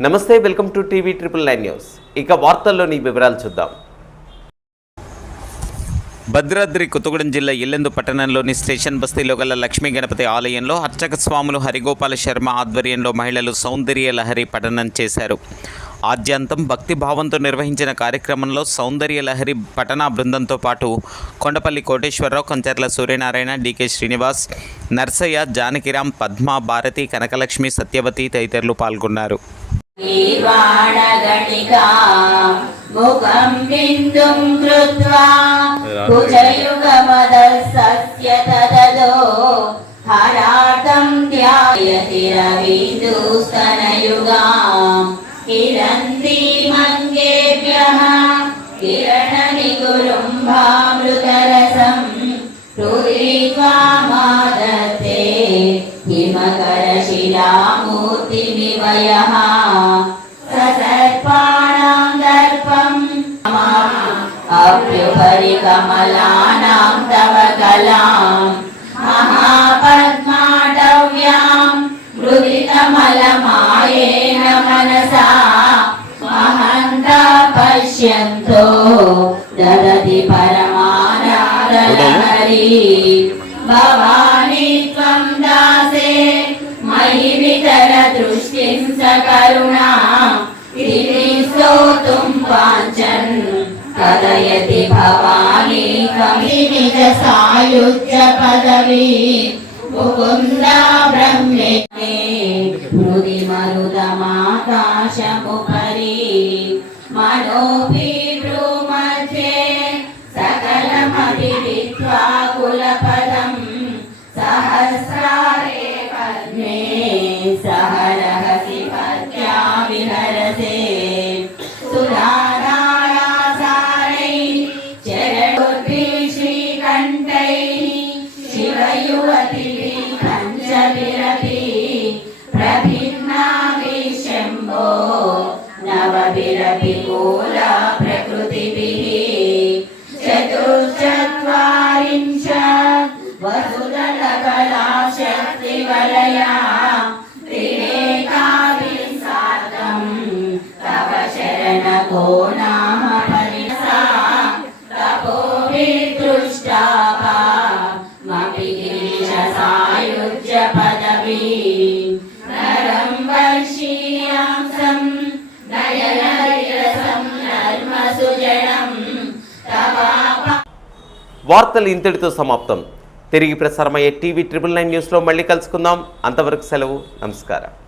నమస్తే welcome to TV triple nine news. ఇక వార్తల్లోని వివరాలు చూద్దాం. భద్రాద్రి కొత్తగూడెం జిల్లా ఇల్లెందు పట్టణంలోని స్టేషన్ బస్తీలో గల లక్ష్మీ గణపతి ఆలయంలో అర్చక స్వాములు హరిగోపాల శర్మ ఆధ్వర్యంలో మహిళలు సౌందర్య లహరి పఠనం చేశారు. ఆద్యంతం భక్తి భావంతో నిర్వహించిన కార్యక్రమంలో సౌందర్య లహరి పఠనా బృందంతో పాటు కొండపల్లి కోటేశ్వరరావు కంచర్ల సూర్యనారాయణ డికే శ్రీనివాస్ నర్సయ్య జానకిరామ్ పద్మ భారతి కనకలక్ష్మి సత్యవతి తదితరులు పాల్గొన్నారు. गीर्वाणगणिका मुखं बिन्दुं कृत्वा कुजयुगमदस्य तददो हरातं ध्यायति रवीन्दुस्तनयुगाम् किरन्तीमङ्गेभ्यः किरणनिकुरुम्भामृतरसम् अभ्युपरि कमलानां तव कलाम् महापद्माटव्याम् मृदितमलमायेन मनसा महन्ता पश्यन्तो ददति परमानादहरि भवानी त्वं दासे मयि वितर दृष्टिं सकरुणा इति स्तोतुं वाञ्छन् कथयति भवानी त्वमि निज सायुज्य पदवी मुकुन्दा ब्रह्मे हृदि मरुदमाकाशमुपरि मनोऽपि भ्रूमध्ये सकलमपि विद्वा कुलपदम् सहस्रारे पद्मे सह शिवयुवतिभिः पञ्चभिरपि प्रभिन्नाभिः शम्भो नवभिरपि कोला प्रकृतिभिः चतुश्चत्वारिंशत् वसुदलकला शक्तिवलया त्रिरेकाभिः सार्धम् तव शरणको नाम परिसा వార్తలు ఇంతటితో సమాప్తం. తిరిగి ప్రసారమయ్యే టీవీ ట్రిపుల్ నైన్ న్యూస్లో మళ్ళీ కలుసుకుందాం. అంతవరకు సెలవు. నమస్కారం.